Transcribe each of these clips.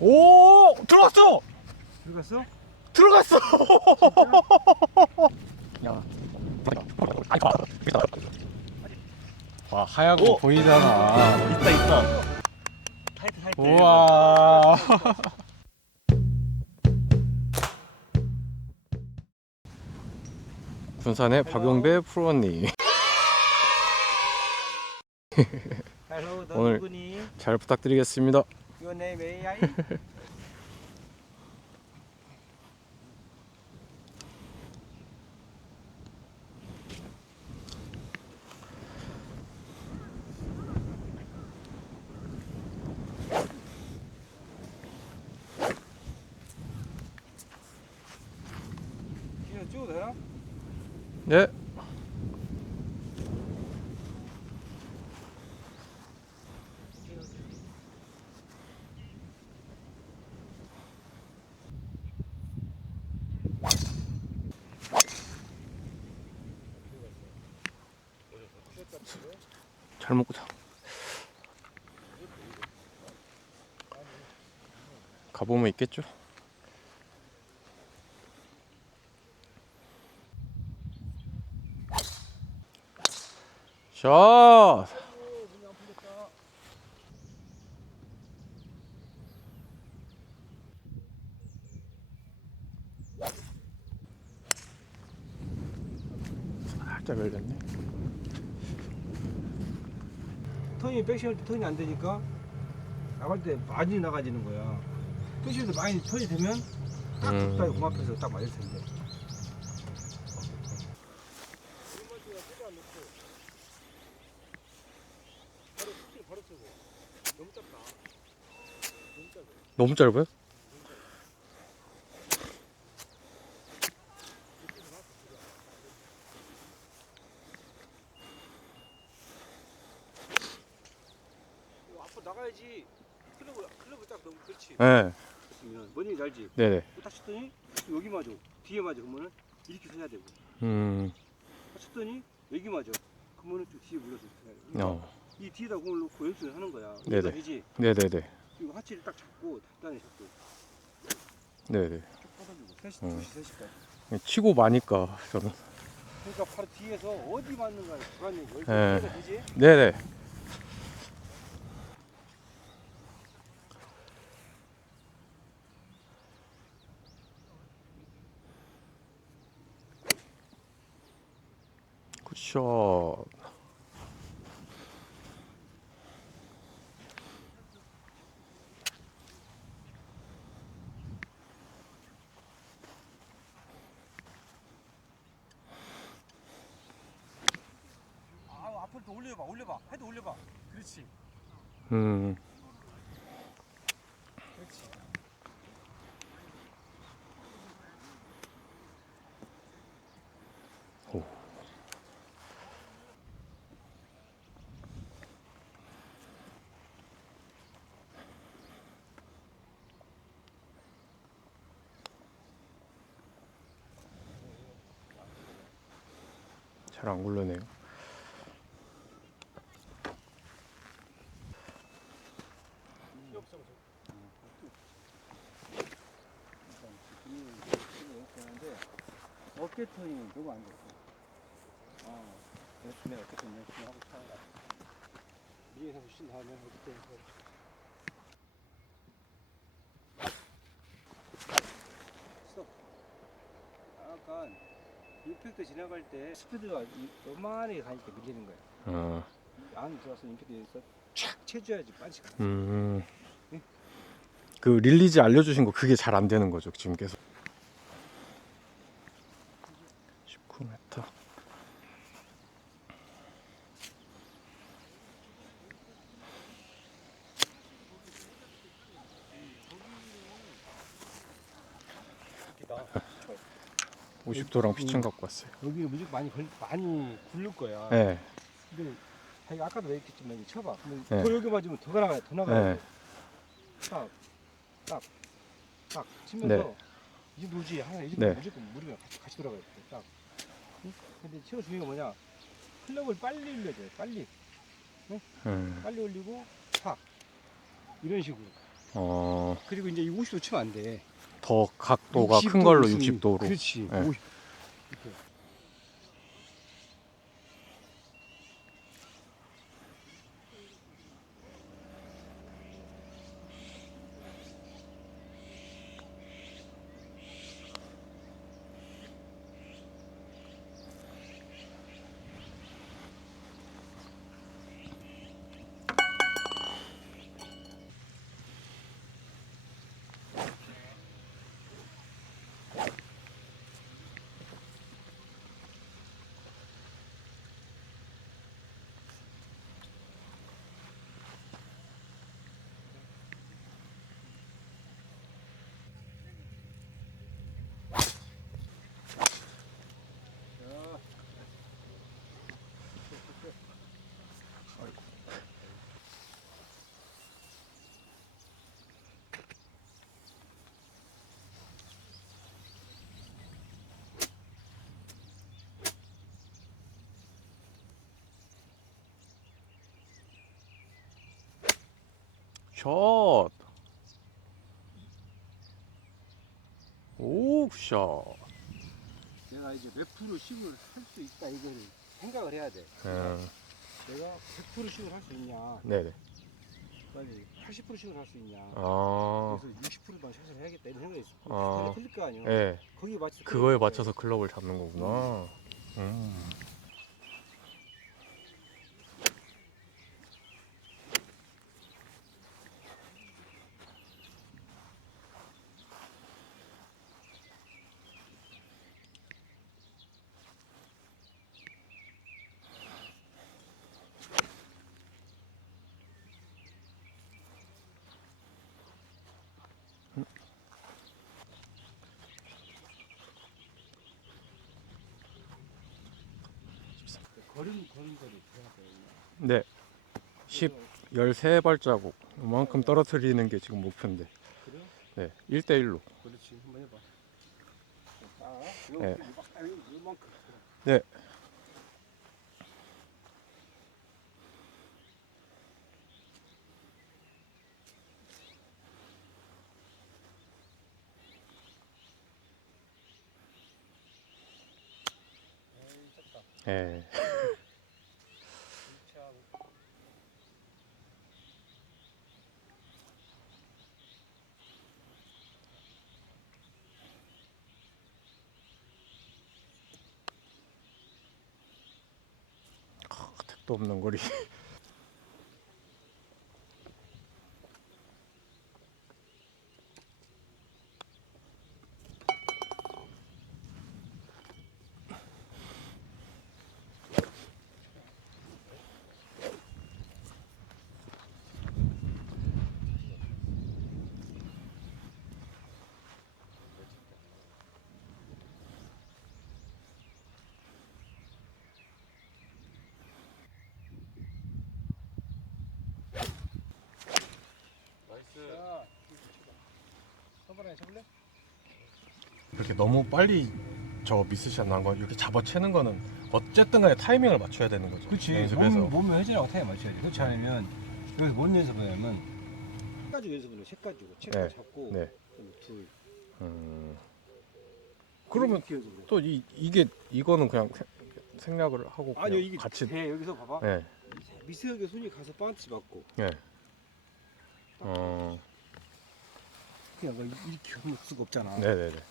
오 들어갔어 들어갔어? 들어갔어 야 와 하얗고 오. 보이잖아 있다 있다. 타이트 타이트. 우와 군산의 박용배 프로님 오늘-? 잘 부탁드리겠습니다 Your name AI? 이거 찍어도 되나? 네 잘 먹고 자. 있겠죠? 샷! 살짝 열렸네. 턴이 백시할 때 턴이 안 되니까 나갈 때 많이 나가지는 거야. 때 많이 턴이 되면 딱 음. 적당히 공합해서 딱 맞을 텐데. 너무 짧아요? 앞으로 나가야지. 클럽을 클럽을 딱 너무 그렇지. 네. 그러면 뭔 얘기인지 알지? 네네. 딱 쳤더니 여기 맞아. 뒤에 맞아. 그러면은 이렇게 서야 되고. 음, 딱 쳤더니 여기 맞아. 그러면은 좀 뒤에 물러서 서야 돼. 그러니까 어. 이 뒤에다 공을 놓고 연습을 하는 거야. 네네. 네네. 되지. 네네네. 그리고 하체를 딱 잡고 단단히 잡고 네네. 쭉 뻗어주고. 셋이 음. 둘이 셋이까지. 치고 마니까 저는. 그러니까 바로 뒤에서 어디 맞는가 불안해. 여기 네. 되지. 네네. 굿샷. 아 앞으로 더 올려봐. 올려봐. 헤드 올려봐. 그렇지. 음, 잘 안 굴러네요. 어깨 턴이 너무 안 됐어. 아, 열심히 어깨 턴 열심히 하고 차가. 위에서 쉰 다음에 어깨 턴. 스톱. 약간 임팩트 지나갈 때 스피드가 이- 요만하게 가니까 밀리는 거야. 어, 안 들어와서 임팩트에서 촥 채줘야지 빠지가. 음. 그 릴리즈 알려주신 거 그게 잘 안 되는 거죠 지금 계속. 19m. 여기다. 50도랑 피칭 갖고 왔어요. 여기 무조건 많이 걸, 많이 굴릴 거야. 네. 근데 자기 아까도 얘기했지만 쳐봐. 그러면 네. 더 여기 맞으면 더 나가야 더 나가야 네. 돼. 딱, 딱, 딱 치면서 네. 이 오지. 하나 이 네. 무조건 무리가 같이, 같이 돌아가야 돼. 딱. 응? 근데 최고 중요한 건 뭐냐? 클럽을 빨리 올려줘요. 빨리. 음. 빨리 올리고 탁. 이런 식으로. 어, 그리고 이제 이 50도 치면 안 돼. 더 각도가 60도 큰 걸로 무슨- 60도로. 그렇지. 네. 50. 이렇게. 샷. 오, 샷. 내가 이제 몇 프로 씩을 할 수 있다 이거를 생각을 해야 돼. 음, 내가 100% 씩을 할 수 있냐, 네네. 아니 80% 씩을 할 수 있냐. 아, 그래서 60%만 샷을 해야겠다 이런 생각이 있어. 아. 아. 틀릴 거 아니야. 예. 거기에 맞춰서 그거에 클럽을 맞춰서 클럽을 잡는 거구나. 음. 걸음 걸음걸이 들어갔어요. 네. 10, 13발자국. 이만큼 떨어뜨리는 게 지금 목표인데. 그래요? 네. 1대1로. 그렇지 한번 해봐. 아, 네. 네. 예. 아, 택도 없는 거리. 이렇게 너무 빨리 저 미스샷 난 거 이렇게 잡아채는 거는 어쨌든 간에 타이밍을 맞춰야 되는 거죠. 그렇지. 연습에서. 몸, 몸 회전하고 타임 맞춰야지. 그렇지 않으면 여기서 뭔 연습을 하냐면 색 가지고 연습을 해. 색 가지고 체크 네. 잡고 네. 그다음에 둘. 음. 그러면 이렇게 연습을 해. 또 이 이게 이거는 그냥 생- 생략을 하고 그냥 아니요 이게 같이 돼 여기서 봐봐. 네. 미세하게 손이 가서 반치 맞고 네. 어. 그냥 뭐 이렇게 하면 수가 없잖아. 네, 네, 네.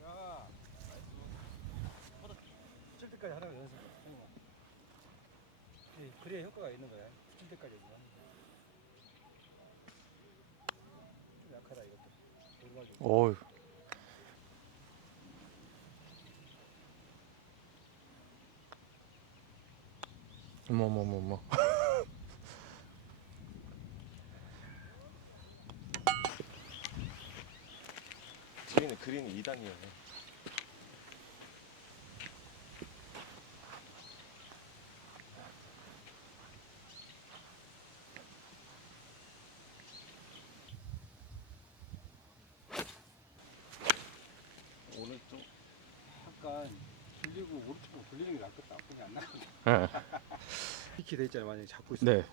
자, 붙일 때까지 하라고 연습. 형님아. 예, 그래야 효과가 있는 거야. 붙일 때까지 연습. 좀 약하다 이것도. 오르막이. 어휴. 어머머머머. 저희는 그린이 2단이에요. 오늘 좀 약간 돌리고 오른쪽으로 돌리는 게 낫겠다. 그냥 안 나가게. 네. 이렇게 돼 있잖아. 만약에 잡고 있어. 네.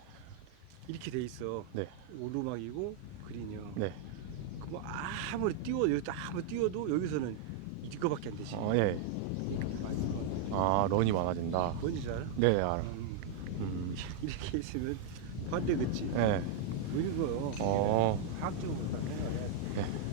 이렇게 돼 있어. 네. 오르막이고 그린이요. 네. 그럼 아무리 띄워 여기 딱 아무리 띄워도 여기서는 이거밖에 안 되지. 어, 예. 아, 런이 많아진다. 뭔지 잘 알아? 네, 알아. 음, 음. 이렇게 있으면 반대 그치? 네. 뭐 이런 거요. 어. 과학적으로 딱 돼. 네.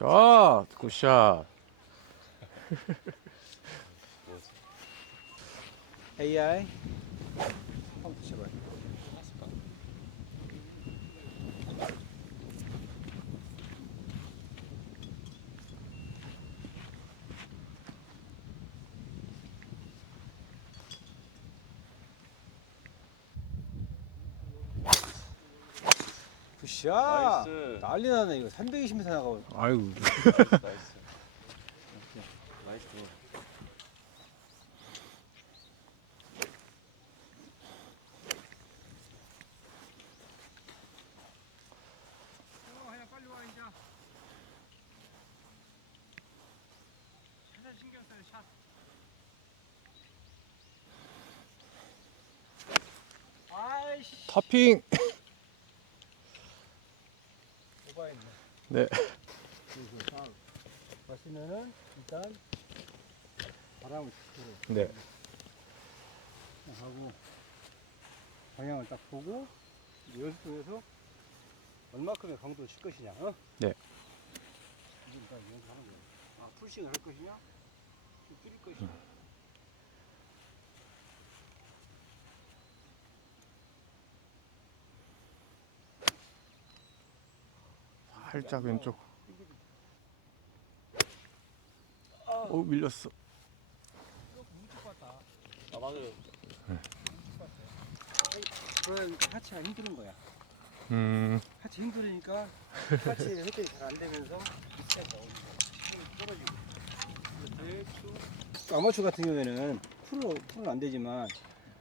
샷! 굿샷! AI 한번 붙여봐요. 굿샷! 나이스. 난리 나네 이거 320m 나가고 아이고. 나이스. 나이스. 그냥 빨리 와 이제 샷 신경 써요 샷 아이씨 터핑! 오바했 네딱 봤으면은 일단 바람을 들어 네. 하고 방향을 딱 보고 연습 중에서 얼마큼의 강도를 칠 것이냐 어? 네. 이건 다 연습하는 거야 아 풀싱을 할 것이냐 좀 줄일 것이냐 살짝 왼쪽. 어, 밀렸어. 아 맞아요. 그런 하체가 힘드는 거야 음, 하체 힘들으니까 하체 혜택이 잘 안 되면서 힘이 떨어지고 대충 아마추어 같은 경우에는 프로 프로는 안 되지만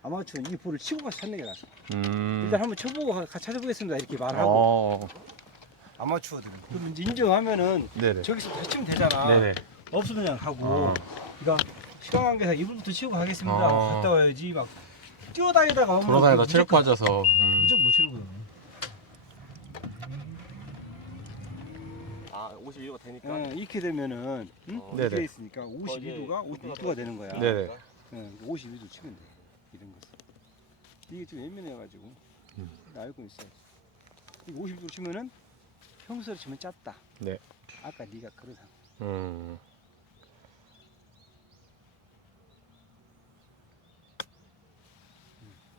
아마추어는 이 볼을 치고 가서 찾는 게 낫어 음. 일단 한번 쳐보고 가- 같이 찾아보겠습니다 이렇게 말하고 어, 아마추어들은 그럼 이제 인정하면은 네네. 저기서 다시 치면 되잖아 네네. 없으면 그냥 하고 어. 그러니까 시간 관계상 이불부터 치고 가겠습니다 어. 하고 갔다 와야지 막 뛰어다니다가 오면 돌아다니다 무조건- 체력 빠져서. 음. 무조건 못 치는 거야 아 52도가 되니까. 응, 이렇게 되면은 응? 어. 이렇게 네네. 있으니까 52도가 56도가 되는 거야. 네네. 응, 52도 치면 돼. 이런 거. 이게 좀 예민해가지고 음. 나 알고 있어. 이거 52도 치면은 평소로 치면 짧다. 네. 아까 네가 그러잖아. 음.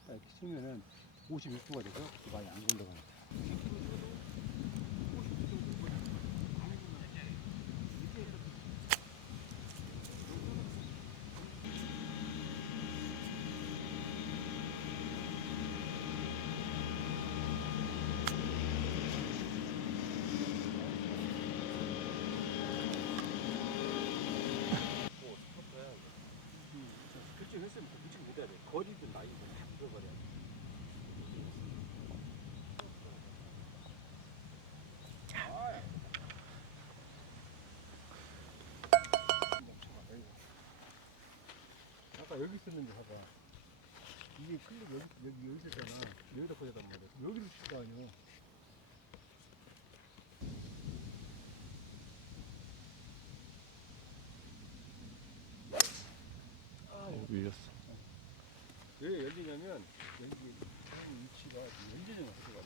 딱 이렇게 치면은 56도가 돼서 많이 안 굴러가는 거야. 그쪽 했으면 무조건 못해야 돼. 거리든 나이든 다 잃어버려. 아까 여기 있었는데 봐봐. 이게 클릭 여기 여기 여기 있었잖아. 여기다 꽂았단 말이야. 여기를 칠거 아니야. 어, 밀렸어. 왜 열리냐면 여기 이 위치가 연전이 없어가지고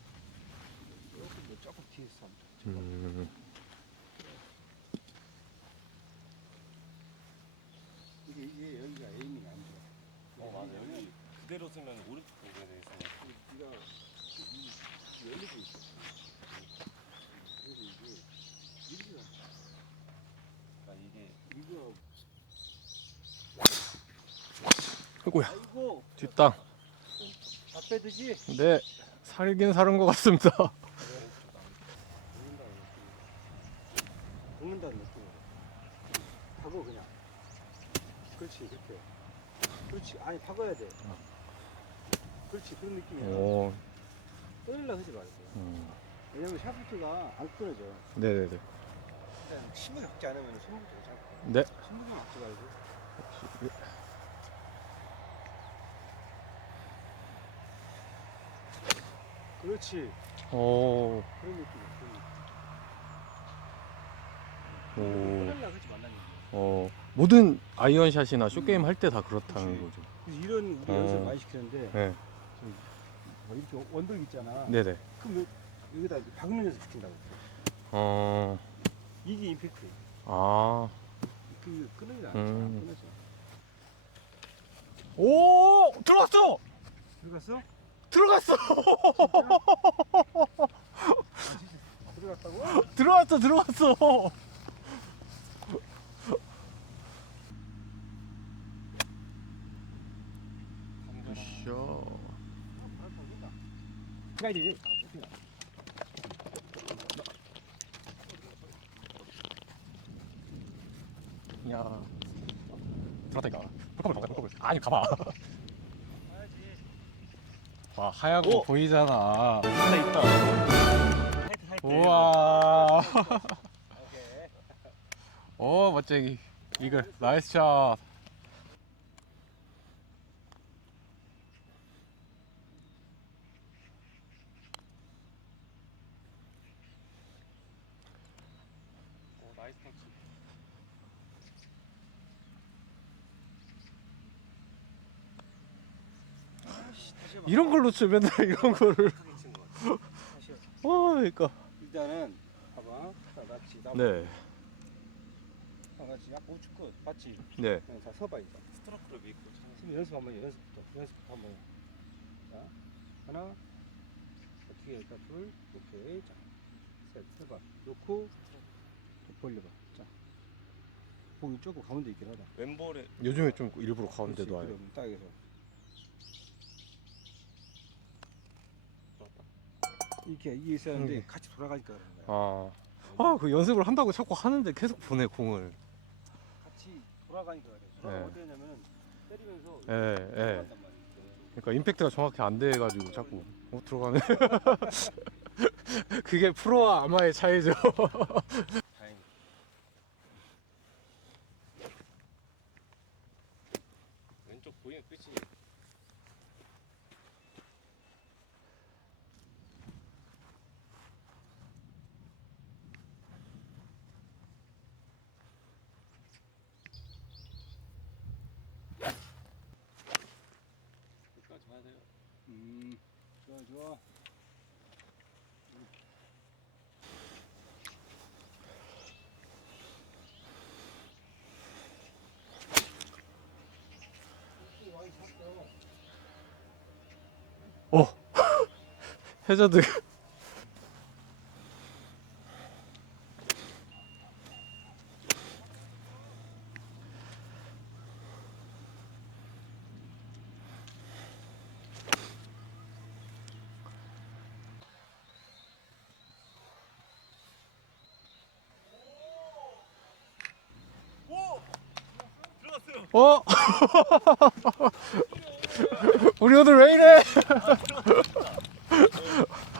조금 더 조금 뒤에서. 음. 이게 이게 여기가 에이밍이 안 좋아. 어 맞아 여기 쓰면 오른쪽 보게 돼 있어. 네가 이 열리고 있어. 그래서 이게 이리가 그러니까 이게 이거 아이고야. 아이고. 뒷땅. 다 빼듯이 네. 살긴 살은 것 같습니다. 긁는다는 느낌으로. 박어 그냥. 그렇지 그렇게. 그렇지. 아니 박아야 돼 그렇지 그런 느낌이야. 오. 끊으려 하지 말고. 음. 왜냐면 샤프트가 안 끊어져. 네네네. 그냥 심하게 박지 않으면 손목도 잡고. 네. 손목만 박지 말고. 그렇지. 오, 그런 느낌이야 그런 느낌. 오, 하지 얘기야. 어, 모든 아이언샷이나 쇼게임 할 때 다 그렇다는. 거죠. 그래서 이런 우리 어. 연습 많이 시키는데 네, 뭐 이렇게 원돌 있잖아 네네. 그럼 여- 박는 연습 시킨다고 어, 이게 임팩트 아, 그 끊어지 않아 음. 끊어져 오, 들어갔어! 들어갔어? 들어갔어! 들어갔다고? 들어왔어, 들어왔어! 굿샷. 가야지 야, 들어갔다니까. 펄커블 가봐, 펄커블. 아니, 가봐. 와, 하얀 거 보이잖아. 있다, 있다. 하이트 우와. 오, 멋쟁이. 이글, 나이스 샷. 나이스 터치. 이런 걸로 치 맨날 이런 거를. 어, 그러니까. 일단은 봐봐. 자 낫지 나 네, 낫지 약간 우측 끝. 봤지? 네. 그냥 자 서봐 일단 스트로크를 믿고 지금 연습 한번 해 연습부터. 연습부터 한번 해. 자 하나. 어떻게 일단 둘. 오케이. 자셋 해봐. 놓고. 또 벌려봐 자 공이 조금 가운데 있긴 하다 왼볼에 요즘에 좀 일부러 가운데 그렇지, 놔요. 그럼 딱 해서. 이렇게 이게 있었는데 음. 같이 돌아가니까 그런 거야 아, 아, 그 연습을 한다고 자꾸 하는데 계속 보내 공을. 같이 돌아가니까 그래 돌아가 네. 어떻게 하냐면은 때리면서 예, 예. 돌아간단 말이야 그러니까 임팩트가 정확히 안 돼가지고 자꾸 어 들어가네. 그게 프로와 아마의 차이죠. 다행히. 왼쪽 보이는 끝이 끝까지 가야 돼요. 음 좋아 좋아 어, 해저드. 어? 우리 오늘 왜 이래?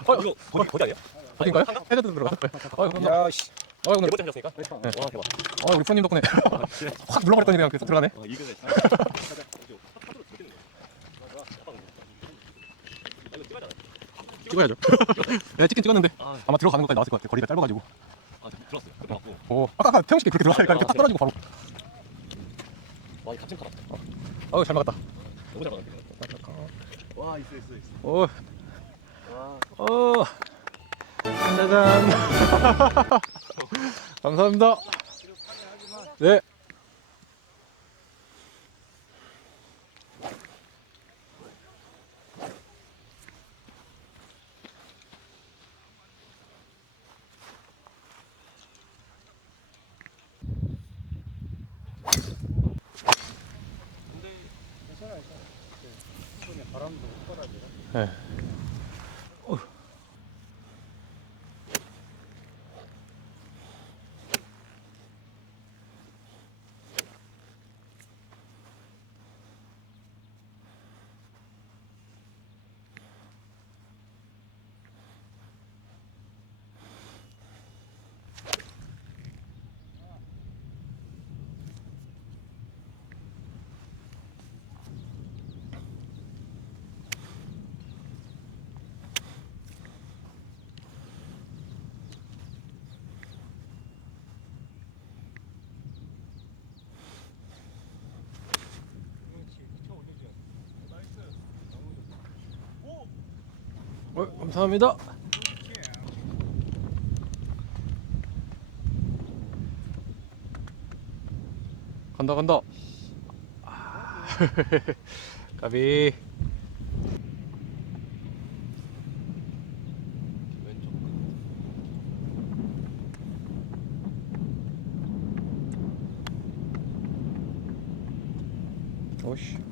어 이거 버디 버디 아니야? 어딘가요? 해저드 들어가. 아, 그럼 야씨 아, 근데 네 번째 하셨으니까? 네. 와 대박. 아, 우리 프로님 덕분에 확 눌러버렸더니 그냥 계속 들어가네. 어 이거네. 찍어야죠. 네, 찍긴 찍었는데 아, 아마 들어가는 것까지 나왔을 것 같아. 거리가 짧아가지고. 아 들었어요. 들어갔고. 오, 아까 아까 씨께 그렇게 들어가니까 이렇게 딱 떨어지고 바로. 와, 이 감침카다. 어우, 잘 막았다. 너무 잘 막았네. 와, 있어, 있어, 있어. 오, 와, 어, 짜잔. 감사합니다. 네. 네. 어, 감사합니다. 간다 간다. 아. 왼쪽. 오씨.